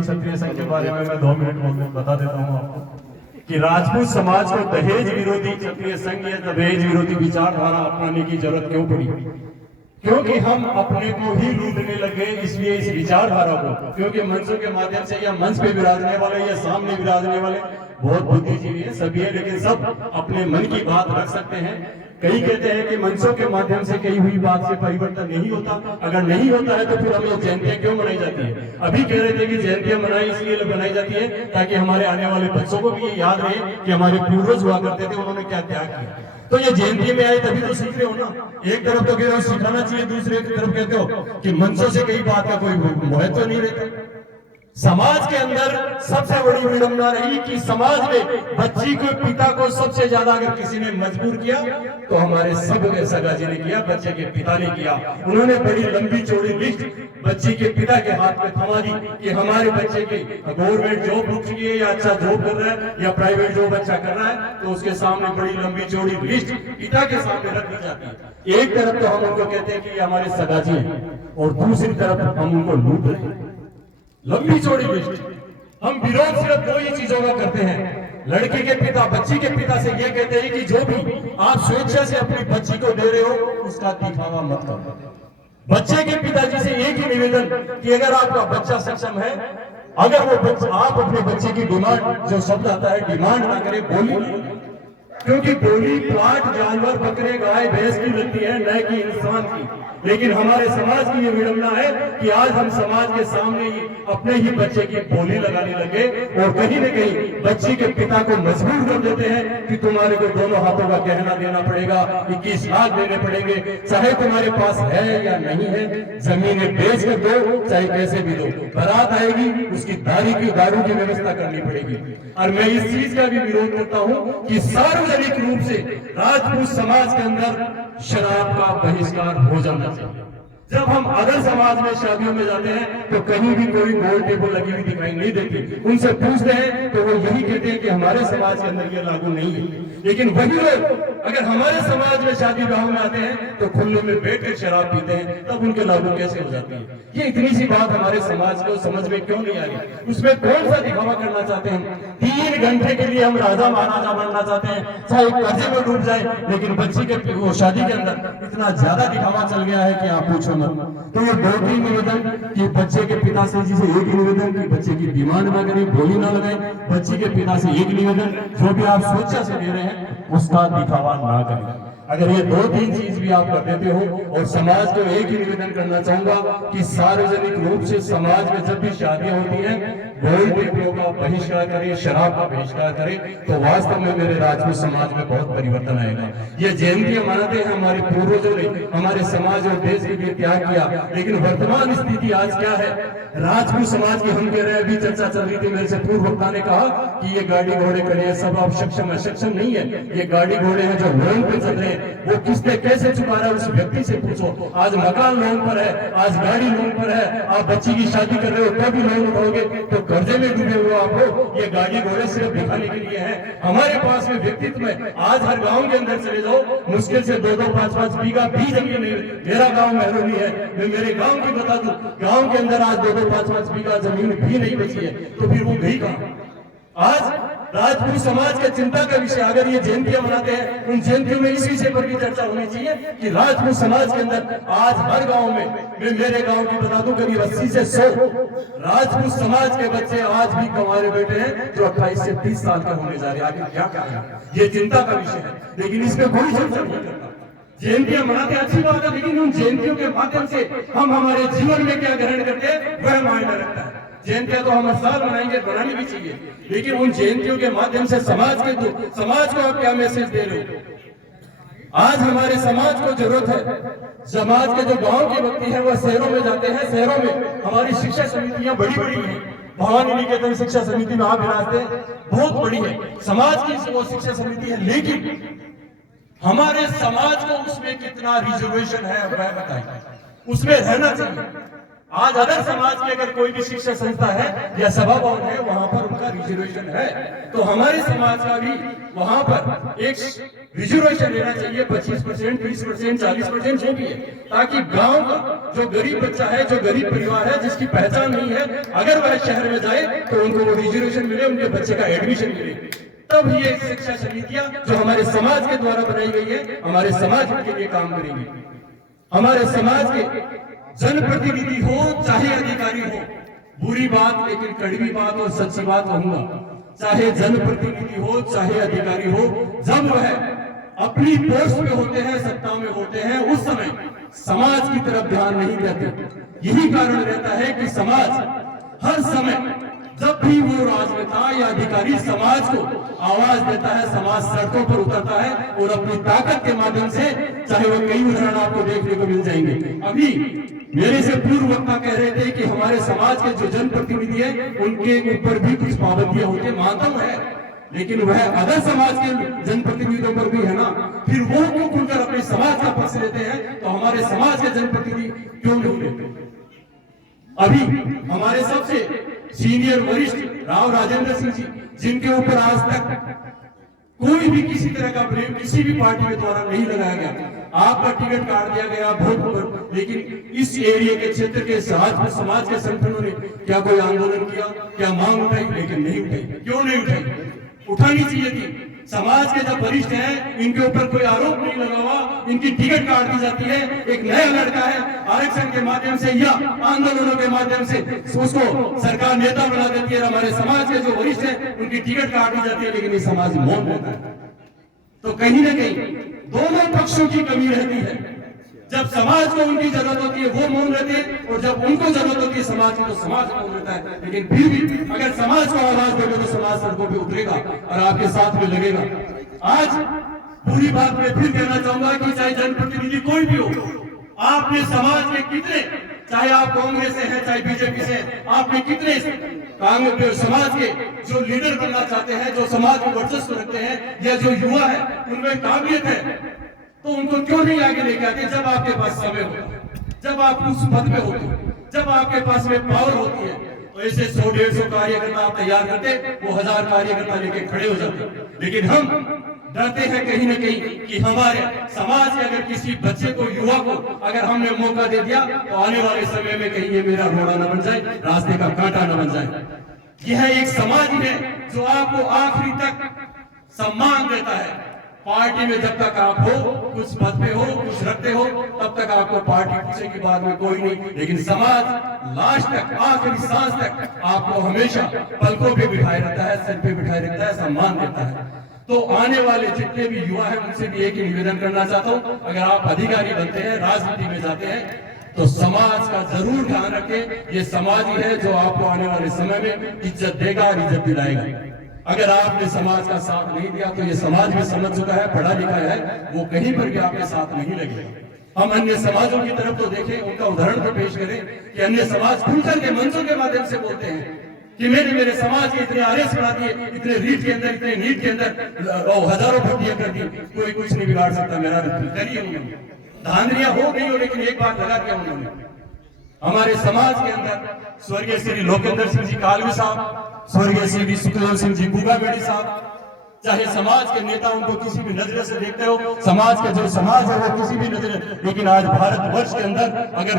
विरोधी क्षत्रिय संघ के बारे में मैं 2 मिनट बता देता हूँ आपको कि राजपूत समाज को दहेज विरोधी क्षत्रिय संघ या दहेज विरोधी विचारधारा अपनाने की जरूरत क्यों पड़ी? क्योंकि हम अपने को ही लूटने लगे, इसलिए इस विचारधारा को, क्योंकि मंचों के माध्यम से या मंच पे विराजने वाले या सामने विराजने वाले बहुत बुद्धिजीवी है, सभी है, लेकिन सब अपने मन की बात रख सकते हैं। कई कहते हैं कि मंचों के माध्यम से कही हुई बात से परिवर्तन नहीं होता, अगर नहीं होता है तो फिर हम लोग जयंतियां क्यों मनाई जाती है? अभी कह रहे थे कि जयंतियां मनाई इसलिए बनाई जाती है ताकि हमारे आने वाले बच्चों को भी ये याद रहे कि हमारे पूर्वज हुआ करते थे, उन्होंने क्या त्याग किया। तो ये जयंती में आए तभी तो सीख रहे हो ना। एक तरफ तो कह रहे हो सिखाना चाहिए, दूसरे तरफ कहते हो कि मंचों से कई बात का कोई महत्व नहीं रहता। समाज के अंदर सबसे बड़ी विडंबना रही कि समाज में बच्ची को, पिता को सबसे ज्यादा अगर किसी ने मजबूर किया तो हमारे सब सगा जी ने किया, बच्चे के पिता ने किया। उन्होंने बड़ी लंबी चौड़ी लिस्ट बच्ची के पिता के हाथ में थमा दी कि हमारे बच्चे की गवर्नमेंट जॉब रुक चुकी है या अच्छा जॉब कर रहा है या प्राइवेट जॉब अच्छा कर रहा है, तो उसके सामने बड़ी लंबी चौड़ी लिस्ट पिता के सामने रख दी जाती है। एक तरफ तो हम उनको कहते हैं कि ये हमारे सगा जी हैं और दूसरी तरफ हम उनको लूट रहे हैं। लंबी चौड़ी लिस्ट। हम विरोध सिर्फ 2 ही चीजों का करते हैं। लड़के के पिता बच्ची के पिता से ये कहते हैं कि जो भी आप स्वेच्छा से अपनी बच्ची को दे रहे हो उसका दिखावा मत करो। बच्चे के पिताजी से एक ही निवेदन कि अगर आपका बच्चा सक्षम है, अगर वो बच्चा, आप अपने बच्चे की डिमांड, जो शब्द आता है डिमांड ना करें, बोली नहीं, क्योंकि बोली प्लाट जानवर बकरे गाय भैंस की लगती है, न कि इंसान की। लेकिन हमारे समाज की ये विडंबना है कि आज हम समाज के सामने ही अपने ही बच्चे की बोली लगाने लगे और कहीं न कहीं बच्ची के पिता को मजबूर कर देते हैं कि तुम्हारे को दोनों हाथों का गहना देना पड़ेगा, 21 लाख देने पड़ेंगे, चाहे तुम्हारे पास है या नहीं है, जमीनें बेच कर दो, चाहे कैसे भी दो, बारात आएगी उसकी दारू की व्यवस्था करनी पड़ेगी। और मैं इस चीज का भी विरोध करता हूं कि सार्वजनिक रूप से राजपूत समाज के अंदर शराब का बहिष्कार हो जाना चाहिए। जब हम अदर समाज में शादियों में जाते हैं तो कहीं भी कोई गोल टेबल लगी हुई दिखाई नहीं देती। उनसे पूछते हैं तो वो यही कहते हैं कि हमारे समाज के अंदर ये लागू नहीं है। लेकिन वही लोग अगर हमारे समाज में शादी ब्याह में आते हैं तो खुले में बैठकर शराब पीते हैं, तब उनके लागू कैसे हो जाती है? ये इतनी सी बात हमारे समाज को समझ में क्यों नहीं आ रही? उसमें कौन सा दिखावा करना चाहते हैं? 3 घंटे के लिए हम राजा महाराजा बनना चाहते हैं, चाहे कर्जे में डूब जाए, लेकिन बच्ची के वो शादी के अंदर इतना ज्यादा दिखावा चल गया है कि आप पूछो मत। तो ये 2-3 निवेदन कि बच्चे के पिता से जिसे एक निवेदन कि बच्चे की डिमांड ना करें, बोली ना लगाए, बच्ची के पिता से एक निवेदन जो भी आप स्वेच्छा से दे रहे हैं उसका दिखावा ना करें। अगर ये 2-3 चीज भी आप कर देते हो, और समाज को एक ही निवेदन करना चाहूंगा कि सार्वजनिक रूप से समाज में जब भी शादियां होती हैं गोल टेबलों का बहिष्कार करें, शराब का बहिष्कार करें, तो वास्तव में मेरे राजपूत समाज में बहुत परिवर्तन आएगा। ये जयंतियां मनाते हैं हमारे पूर्वजों ने हमारे समाज और देश के लिए त्याग किया, लेकिन वर्तमान स्थिति आज क्या है? राजपूत समाज की हम कह रहे हैं, अभी चर्चा चल रही थी, मेरे से पूर्व वक्ता ने कहा कि ये गाड़ी घोड़े खड़े हैं, सब आप सक्षम है। सक्षम नहीं है, ये गाड़ी घोड़े हैं जो लोन पे चल रहे हैं, वो किसने कैसे चुका रहा है उस व्यक्ति से पूछो। आज मकान लोन पर है, आज गाड़ी लोन पर है, आप बच्ची की शादी कर रहे हो तो भी लोन उठाओगे, तो कर्जे में डूबे हुए आप हो। ये गाड़ी घोड़े सिर्फ दिखाने के लिए है। हमारे पास में व्यक्तित्व है। आज हर गांव के अंदर चले जाओ, मुश्किल से 2-2, 5-5 बीघा भी जमीन नहीं। मेरा गांव मेहरौली है, मैं मेरे गांव की बता दूं, गांव के अंदर आज 2-2, 5-5 बीघा जमीन भी नहीं बची है, तो फिर वो गई कहां? आज राजपूत समाज के चिंता का विषय, अगर ये जयंतियां मनाते हैं, उन जयंतियों में इस विषय पर भी चर्चा होनी चाहिए कि राजपूत समाज के अंदर आज हर गांव में, मैं मेरे गांव की बता दूं, करीब 80 से 100 राजपूत समाज के बच्चे आज भी कमारे बैठे हैं जो 28 से 30 साल के होने जा रहे हैं। आगे क्या करें? ये चिंता का विषय है, लेकिन इसमें कोई चर्चा नहीं करता। जयंतियां मनाते अच्छी बात है, लेकिन उन जयंतियों के माध्यम से हम हमारे जीवन में क्या ग्रहण करते हैं वह मायने रखता है। जयंतियां तो हम हर साल मनाएंगे, बनानी भी चाहिए, लेकिन उन जयंतियों के माध्यम से समाज को आप क्या मैसेज दे रहे हो? आज हमारे समाज को जरूरत है, समाज के जो गांव के व्यक्ति हैं वह शहरों में जाते हैं, शहरों में हमारी शिक्षा समितियां बड़ी बड़ी हैं। भवानी निकेतन शिक्षा समिति में आप विराजते हैं, बहुत बड़ी है, समाज की वो शिक्षा समिति है, लेकिन हमारे समाज को उसमें कितना रिजर्वेशन है वह बताइए। उसमें रहना चाहिए। आज अदर समाज की अगर कोई भी शिक्षा संस्था है या सभा भवन है, वहां पर उनका रिजर्वेशन है, तो हमारे समाज का भी वहां पर एक रिजर्वेशन लेना चाहिए। 25%, 20%, 40% जो भी है, ताकि गांव का जो गरीब बच्चा है, जो गरीब परिवार है, जिसकी पहचान नहीं है, अगर वह शहर में जाए तो उनको वो रिजर्वेशन मिले, उनके बच्चे का एडमिशन मिले। तब ये शिक्षा समितियां जो हमारे समाज के द्वारा बनाई गई है, हमारे समाज के लिए काम करेंगी। हमारे समाज के जनप्रतिनिधि हो चाहे अधिकारी हो, बुरी बात लेकिन कड़वी बात और सच्ची बात कहूंगा, चाहे जनप्रतिनिधि हो चाहे अधिकारी हो, जब वह अपनी पोस्ट पे होते हैं, सत्ता में होते हैं, उस समय समाज की तरफ ध्यान नहीं देते। यही कारण रहता है कि समाज हर समय, जब भी वो राजनेता या अधिकारी समाज को आवाज देता है, समाज सड़कों पर उतरता है और अपनी ताकत के माध्यम से, चाहे वो कई उदाहरण आपको देखने को मिल जाएंगे। अभी मेरे से पूर्व वक्ता कह रहे थे कि हमारे समाज के जो जनप्रतिनिधि है उनके ऊपर भी कुछ पाबंदियां होती है, मानता हूं है, लेकिन वह अदर समाज के जनप्रतिनिधियों पर भी है ना, फिर वो क्यों खुलकर अपने समाज का पक्ष लेते हैं, तो हमारे समाज के जनप्रतिनिधि क्यों नहीं लेते? अभी हमारे सबसे सीनियर वरिष्ठ राव राजेंद्र सिंह जी, जिनके ऊपर आज तक कोई भी किसी तरह का ब्लेम किसी भी पार्टी के द्वारा नहीं लगाया गया, आपका टिकट काट दिया गया वोट पर, लेकिन इस एरिया के क्षेत्र के समाज के संगठनों ने क्या कोई आंदोलन किया, क्या मांग उठाई? लेकिन नहीं उठाई। क्यों नहीं उठाई? उठानी चाहिए थी। समाज के जब वरिष्ठ हैं, इनके ऊपर कोई आरोप नहीं लगा हुआ, इनकी टिकट काट दी जाती है, एक नया लड़का है, आरक्षण के माध्यम से या आंदोलनों के माध्यम से उसको सरकार नेता बना देती है। हमारे समाज के जो वरिष्ठ हैं उनकी टिकट काट दी जाती है, लेकिन ये समाज मौन रहता है। तो कहीं ना कहीं दोनों पक्षों की कमी रहती है। जब समाज को उनकी जरूरत होती है वो मौन रहते हैं, और जब उनको जरूरत होती है समाज की तो समाज मौन रहता है। लेकिन फिर भी अगर समाज को आवाज देगा तो समाज सड़कों पे उतरेगा और आपके साथ में लगेगा। आज पूरी बात में फिर कहना चाहूंगा कि चाहे जनप्रतिनिधि कोई भी हो, आपने समाज के कितने, चाहे आप कांग्रेस से हैं चाहे बीजेपी से, आपने कितने कांग्रेस समाज के जो लीडर बनना चाहते हैं, जो समाज को वर्चस्व रखते हैं, या जो युवा है उनमें काबिलियत है, तो उनको क्यों नहीं आगे लेके आते? जब आपके पास समय होता, जब आप उस पद पे होते, जब आपके पास में पावर होती है, तो ऐसे 100-150 कार्यकर्ता आप तैयार करते, वो 1000 कार्यकर्ता लेके खड़े हो जाते। लेकिन हम डरते हैं कहीं ना कहीं कि हमारे समाज के अगर किसी बच्चे को, युवा को अगर हमने मौका दे दिया तो आने वाले समय में कहीं ये मेरा घोड़ा न बन जाए, रास्ते का कांटा न बन जाए। यह एक समाज है जो आपको आखिरी तक सम्मान देता है। पार्टी में जब तक आप हो, कुछ पद पे हो, कुछ रखते हो, तब तक आपको पार्टी पूछेगी, बाद में कोई नहीं। लेकिन समाज लास्ट तक, आखिरी सांस तक आपको हमेशा पलकों पे बिठाए रहता है, सिर पे बिठाए रखता है, सम्मान देता है। तो आने वाले जितने भी युवा हैं उनसे भी एक ही निवेदन करना चाहता हूं, अगर आप अधिकारी बनते हैं, राजनीति में जाते हैं, तो समाज का जरूर ध्यान रखें। ये समाज ही है जो आपको आने वाले समय में इज्जत देगा और इज्जत दिलाएगा। अगर आपने समाज का साथ नहीं दिया तो ये समाज भी समझ चुका है, पढ़ा लिखा है, वो कहीं पर भी आपके साथ नहीं लगेगा। हम अन्य समाजों की तरफ तो देखें, उनका उदाहरण तो पेश करें कि अन्य समाज खुलकर के मंचों के माध्यम से बोलते हैं कि मेरे समाज के इतने आरएस बना दिए, इतने रीट के अंदर, इतने नीट के अंदर हजारों भर्तियां कर दी, कोई कुछ नहीं बिगाड़ सकता मेरा। करिए उन्होंने धांधलियां हो गई हो, लेकिन एक बात लगा दिया उन्होंने। हमारे समाज के अंदर स्वर्गीय श्री लोकेंद्र सिंह जी कालवी साहब, स्वर्गीय श्री सुखदेव सिंह जी गुगाबेड़ी साहब, चाहे समाज के नेता उनको किसी भी नजर से देखते हो, समाज का जो समाज है वो किसी भी नजर, लेकिन आज भारतवर्ष के अंदर अगर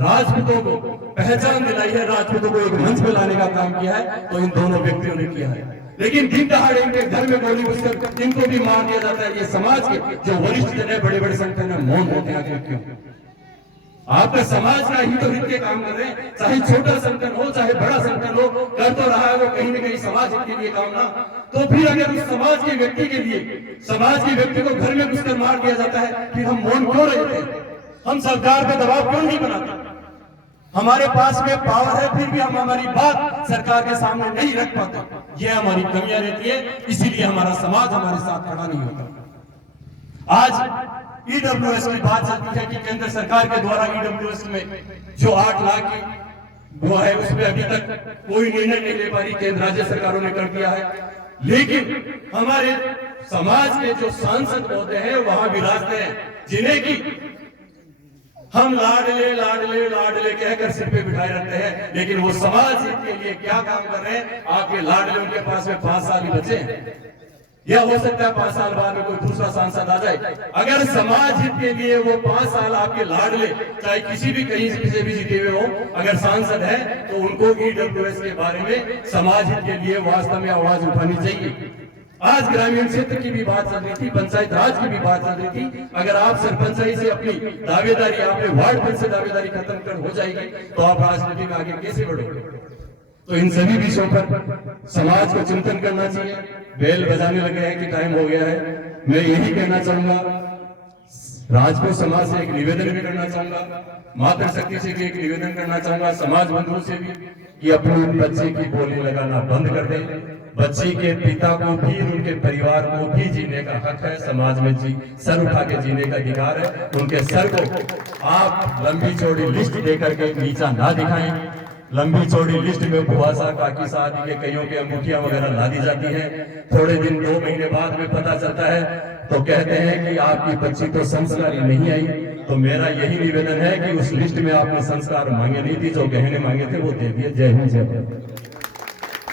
राजपूतों को पहचान दिलाई है, राजपूतों को एक मंच पे लाने का काम किया है, तो इन दोनों व्यक्तियों ने किया है। लेकिन दिन दहाड़े इनके घर में गोली घुसकर इनको भी मार दिया जाता है। ये समाज के जो वरिष्ठ जन है, बड़े बड़े संगठन है, मौन होते हैं। क्यों? आपका समाज का ही तो हित के काम कर रहे हैं, चाहे छोटा संगठन हो चाहे बड़ा संगठन हो, कर तो रहा है वो कहीं ना कहीं समाज हित के लिए काम ना। तो फिर अगर उस समाज के व्यक्ति के लिए, समाज के व्यक्ति को घर में घुसकर मार दिया जाता है, फिर हम मौन क्यों रहते हैं? हम सरकार पे दबाव क्यों नहीं बनाते? हमारे पास में पावर है, फिर भी हम हमारी बात सरकार के सामने नहीं रख पाते। यह हमारी कमियां रहती है, इसीलिए हमारा समाज हमारे साथ खड़ा नहीं होता। आज ईडब्ल्यूएस की बात चलती है कि केंद्र सरकार के द्वारा ईडब्ल्यूएस में जो 8 लाख की वो है, उसमें अभी तक कोई निर्णय नहीं ले पा रही, केंद्र राज्य सरकारों ने कर दिया है। लेकिन हमारे समाज के जो सांसद होते हैं वहां विराजते हैं, जिन्हें की हम लाडले लाडले लाडले कहकर सिर पे बिठाए रखते हैं, लेकिन वो समाज हित के लिए क्या काम कर रहे हैं? आपके लाडले उनके पास में 5 साल ही बचे हैं, या हो सकता है 5 साल बाद में कोई दूसरा सांसद आ जाए। अगर समाज हित के लिए वो 5 साल आपके लाडले, चाहे किसी भी कहीं से भी जीते हुए हो, अगर सांसद है तो उनको ईडब्ल्यूएस के बारे में समाज हित के लिए वास्तव में आवाज उठानी चाहिए। आज ग्रामीण क्षेत्र की भी बात चल रही थी, पंचायत राज की भी बात चल रही थी। अगर आप सरपंचाई से अपनी दावेदारी, आपने वार्ड पंच से दावेदारी खत्म कर हो जाएगी, तो आप राजनीति में आगे कैसे बढ़ोगे? तो इन सभी विषयों पर समाज को चिंतन करना चाहिए। बेल बजाने लगे हैं कि टाइम हो गया है। मैं यही कहना चाहूंगा, राजपूत समाज से एक निवेदन भी करना चाहूंगा, मातृशक्ति से भी एक निवेदन करना चाहूंगा, समाज बंधुओं से भी, कि अपने बच्चे की बोली लगाना बंद कर दें। बच्चे के पिता को भी, उनके परिवार को भी जीने का हक है, समाज में सर उठा के जीने का अधिकार है। उनके सर को आप लंबी चौड़ी लिस्ट देकर के नीचा ना दिखाएं। लंबी चौड़ी लिस्ट में बुआसा, काकी शादी के कईयों के अंगूठियां वगैरह ला दी जाती हैं। थोड़े दिन 2 महीने बाद में पता चलता है तो कहते हैं कि आपकी बच्ची तो संस्कारी नहीं आई। तो मेरा यही निवेदन है कि उस लिस्ट में आपने संस्कार मांगे नहीं थी, जो गहने मांगे थे वो दे दिए। जय हिंद, जय भारत।